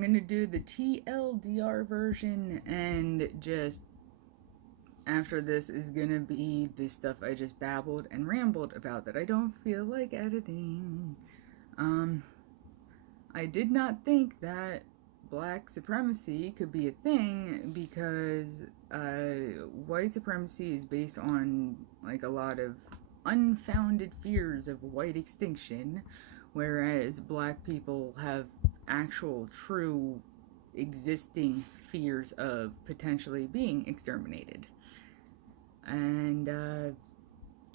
I'm gonna do the TLDR version, and just after this is gonna be the stuff I just babbled and rambled about that I don't feel like editing. Um, I did not think that black supremacy could be a thing because white supremacy is based on like a lot of unfounded fears of white extinction, whereas black people have actual, true, existing fears of potentially being exterminated. And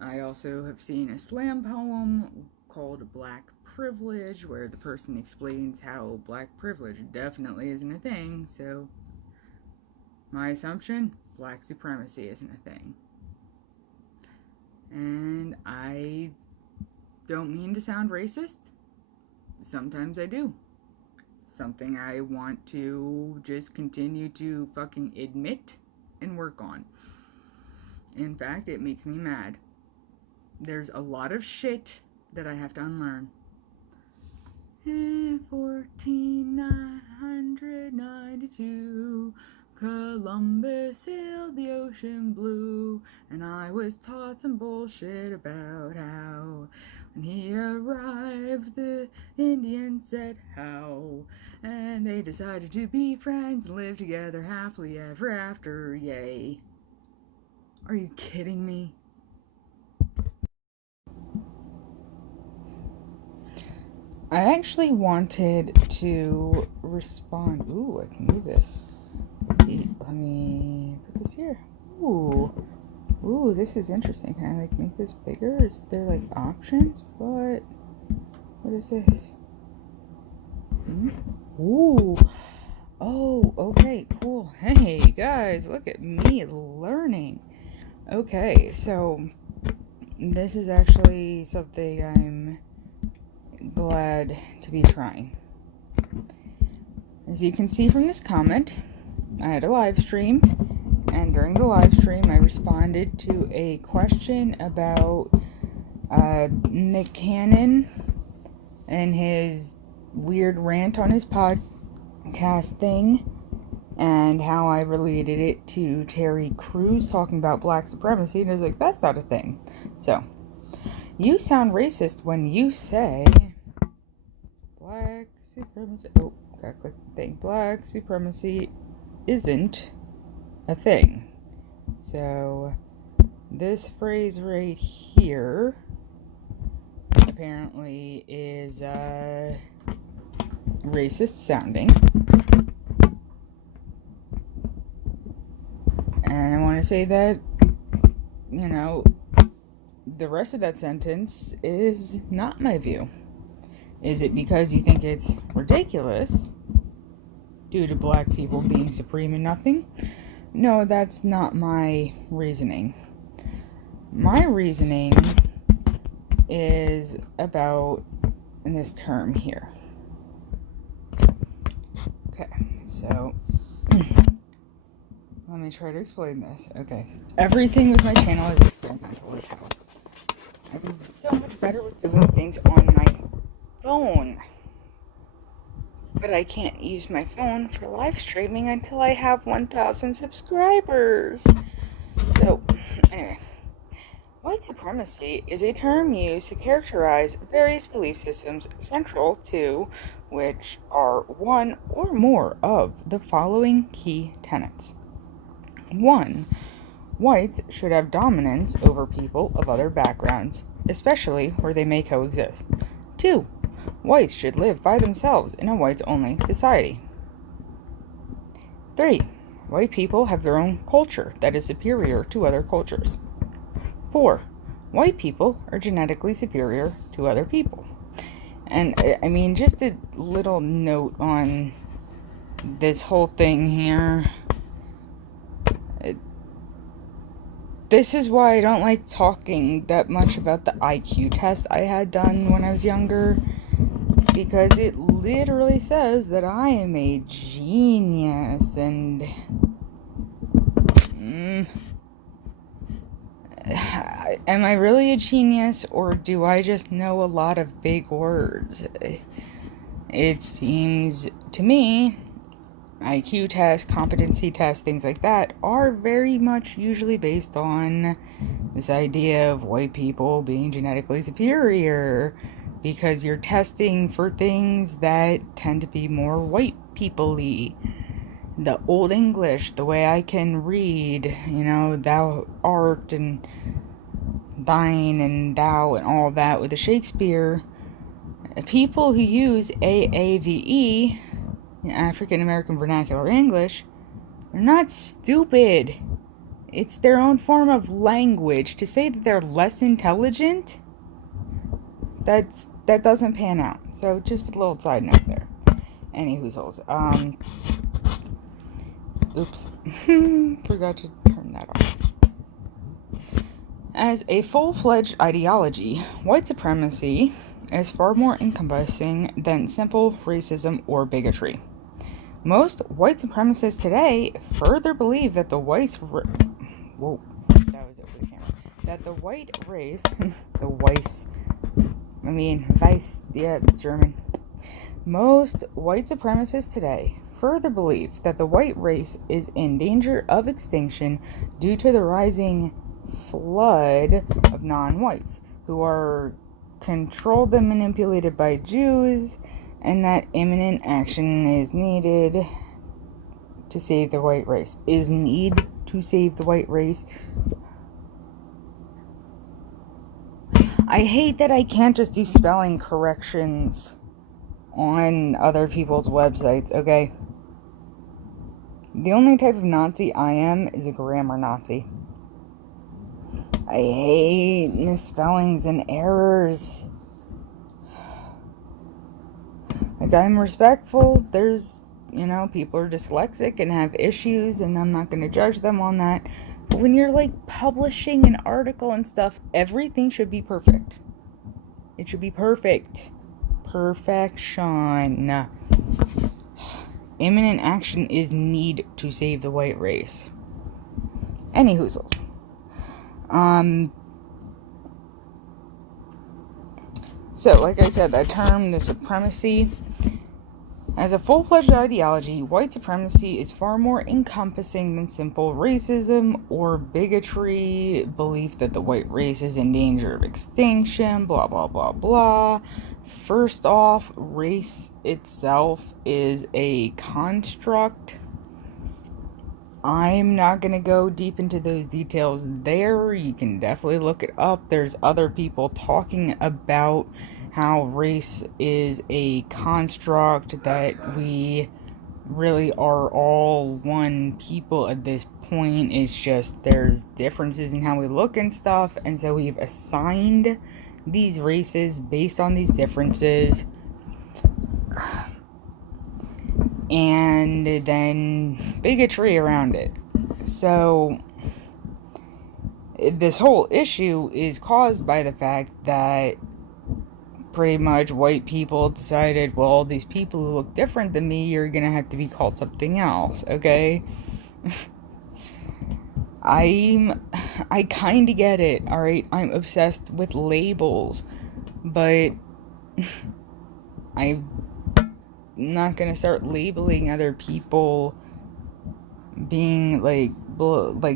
I also have seen a slam poem called Black Privilege, where the person explains how black privilege definitely isn't a thing. So, my assumption, black supremacy isn't a thing. And I don't mean to sound racist. Sometimes I do. Something I want to just continue to fucking admit and work on. In fact, it makes me mad. There's a lot of shit that I have to unlearn. In 1492, Columbus sailed the ocean blue, and I was taught some bullshit about how when he arrived the Indians said how, and they decided to be friends and live together happily ever after. Yay. Are you kidding me? I actually wanted to respond. Ooh, I can move this. Let me put this here. Ooh, this is interesting. Can I like make this bigger? Is there like options? What is this? Ooh. Oh, okay, cool. Hey guys, look at me learning. Okay, so this is actually something I'm glad to be trying. As you can see from this comment, I had a live stream, and during the live stream I responded to a question about Nick Cannon and his weird rant on his podcast thing, and how I related it to Terry Crews talking about black supremacy, and I was like, that's not a thing. So, you sound racist when you say black supremacy. Oh, gotta click the thing. Black supremacy isn't a thing. So, this phrase right here apparently is racist sounding. And I want to say that, you know, the rest of that sentence is not my view. Is it because you think it's ridiculous due to black people being supreme in nothing? No, that's not my reasoning. My reasoning is about this term here. Okay, so let me try to explain this. Okay, everything with my channel is experimental. I'm so much better with doing things on my phone, but I can't use my phone for live streaming until I have 1,000 subscribers. So, anyway, white supremacy is a term used to characterize various belief systems central to which are one or more of the following key tenets. 1. Whites should have dominance over people of other backgrounds, especially where they may coexist. 2. Whites should live by themselves in a whites-only society. 3. White people have their own culture that is superior to other cultures. 4. White people are genetically superior to other people. And, I mean, just a little note on this whole thing here. This is why I don't like talking that much about the IQ test I had done when I was younger, because it literally says that I am a genius, and am I really a genius, or do I just know a lot of big words? It seems to me IQ tests, competency tests, things like that are very much usually based on this idea of white people being genetically superior because you're testing for things that tend to be more white people-y. The Old English, the way I can read, thou art and thine and thou and all that with the Shakespeare. People who use AAVE, African American Vernacular English, they're not stupid. It's their own form of language. To say that they're less intelligent, that doesn't pan out. So just a little side note there. Any hoozles. Oops. Forgot to turn that off. As a full-fledged ideology, white supremacy is far more encompassing than simple racism or bigotry. Most white supremacists today further believe that the white race, German. Most white supremacists today further believe that the white race is in danger of extinction due to the rising flood of non-whites who are controlled and manipulated by Jews, and that imminent action is needed to save the white race. Is need to save the white race. I hate that I can't just do spelling corrections on other people's websites, okay? The only type of Nazi I am is a grammar Nazi. I hate misspellings and errors. Like, I'm respectful. There's, people are dyslexic and have issues, and I'm not going to judge them on that. But when you're, publishing an article and stuff, everything should be perfect. It should be perfect. Perfection. Imminent action is need to save the white race. Any hoozles. So, like I said, that term, the supremacy, as a full-fledged ideology, white supremacy is far more encompassing than simple racism or bigotry, belief that the white race is in danger of extinction, blah, blah, blah, blah. First off, race itself is a construct. I'm not going to go deep into those details there. You can definitely look it up. There's other people talking about how race is a construct, that we really are all one people at this point. It's just there's differences in how we look and stuff, and so we've assigned these races based on these differences. And then bigotry around it. So this whole issue is caused by the fact that pretty much white people decided, well, these people who look different than me, you're gonna have to be called something else, okay? I kind of get it, alright? I'm obsessed with labels, but I'm not gonna start labeling other people being like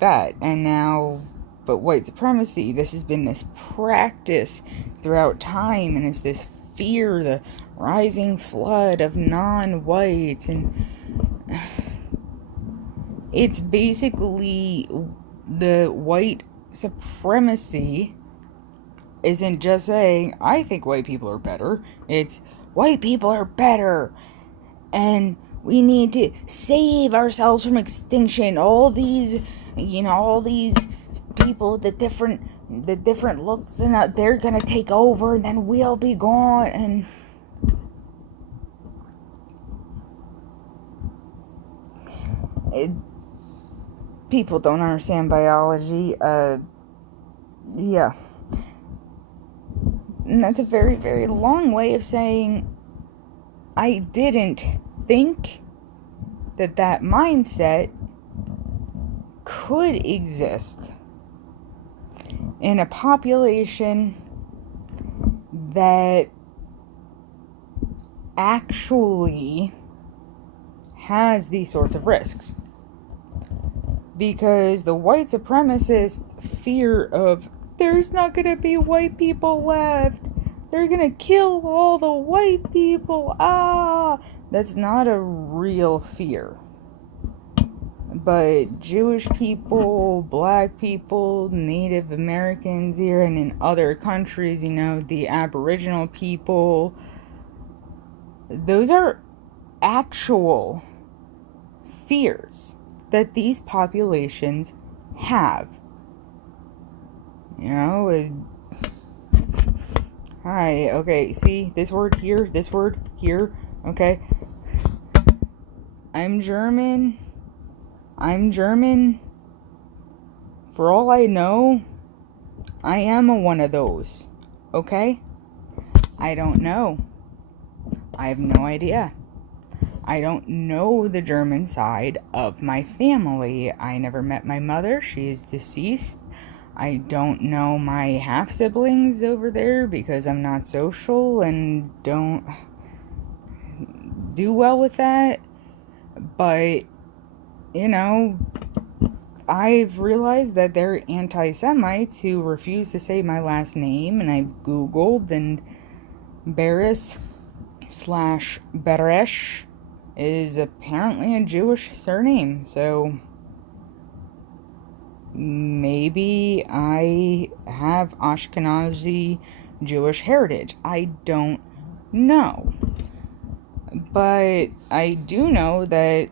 that. And now, but white supremacy, this has been this practice throughout time, and it's this fear, the rising flood of non-whites, and it's basically the white supremacy isn't just saying, I think white people are better. It's, white people are better, and we need to save ourselves from extinction. All these people, the different looks, and they're gonna take over, and then we'll be gone. And people don't understand biology. Yeah. And that's a very, very long way of saying I didn't think that mindset could exist in a population that actually has these sorts of risks. Because the white supremacist fear of there's not going to be white people left, they're going to kill all the white people, that's not a real fear. But Jewish people, black people, Native Americans here and in other countries, the Aboriginal people, those are actual fears that these populations have. Hi, okay, see, this word here, okay? I'm German. For all I know, I am one of those, okay? I don't know. I have no idea. I don't know the German side of my family. I never met my mother. She is deceased. I don't know my half-siblings over there because I'm not social and don't do well with that. But, I've realized that they're anti-Semites who refuse to say my last name, and I've Googled, and Beresh is apparently a Jewish surname, so maybe I have Ashkenazi Jewish heritage. I don't know. But I do know that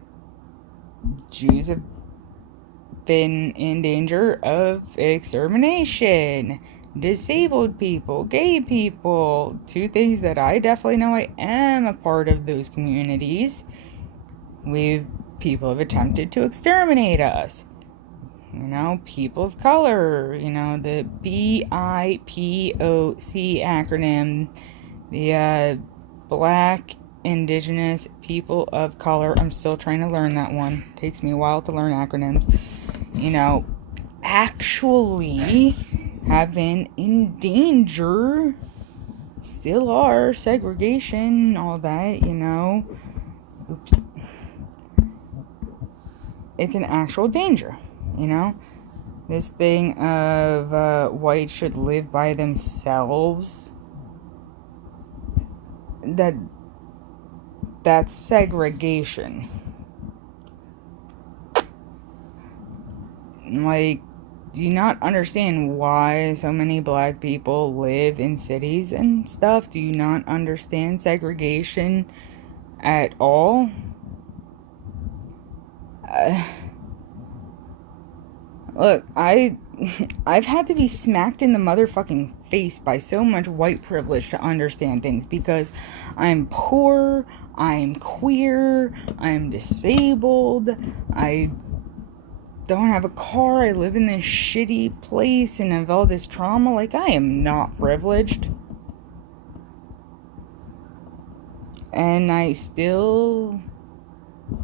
Jews have been in danger of extermination. Disabled people, gay people, two things that I definitely know. I am a part of those communities. People have attempted to exterminate us. People of color, the BIPOC acronym, the Black Indigenous People of Color. I'm still trying to learn that one. Takes me a while to learn acronyms. Actually have been in danger, still are, segregation, all that, oops. It's an actual danger, this thing of whites should live by themselves, that's segregation. Do you not understand why so many black people live in cities and stuff? Do you not understand segregation at all? Look, I've had to be smacked in the motherfucking face by so much white privilege to understand things, because I'm poor, I'm queer, I'm disabled, I don't have a car, I live in this shitty place and have all this trauma. I am not privileged. And I still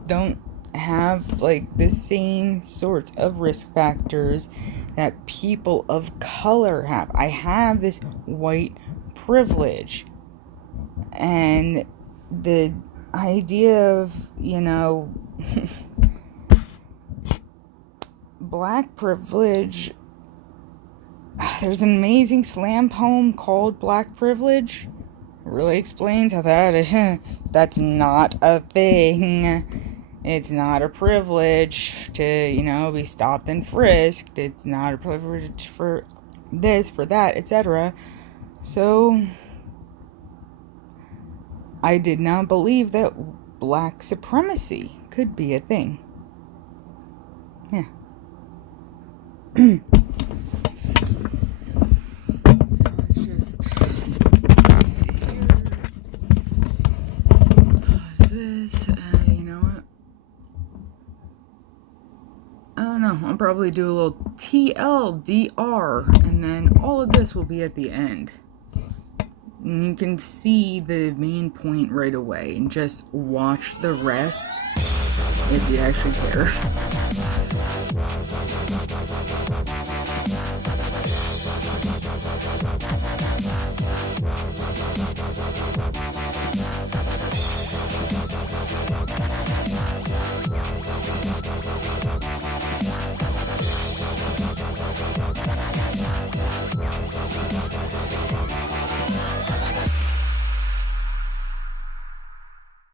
don't have the same sorts of risk factors that people of color have. I have this white privilege, and the idea of black privilege, there's an amazing slam poem called Black Privilege. It really explains how that's not a thing. It's not a privilege to, be stopped and frisked. It's not a privilege for this, for that, etc. So, I did not believe that black supremacy could be a thing. Yeah. So let's just pause this. You know what? I don't know. I'll probably do a little TLDR, and then all of this will be at the end. And you can see the main point right away, and just watch the rest if you actually care.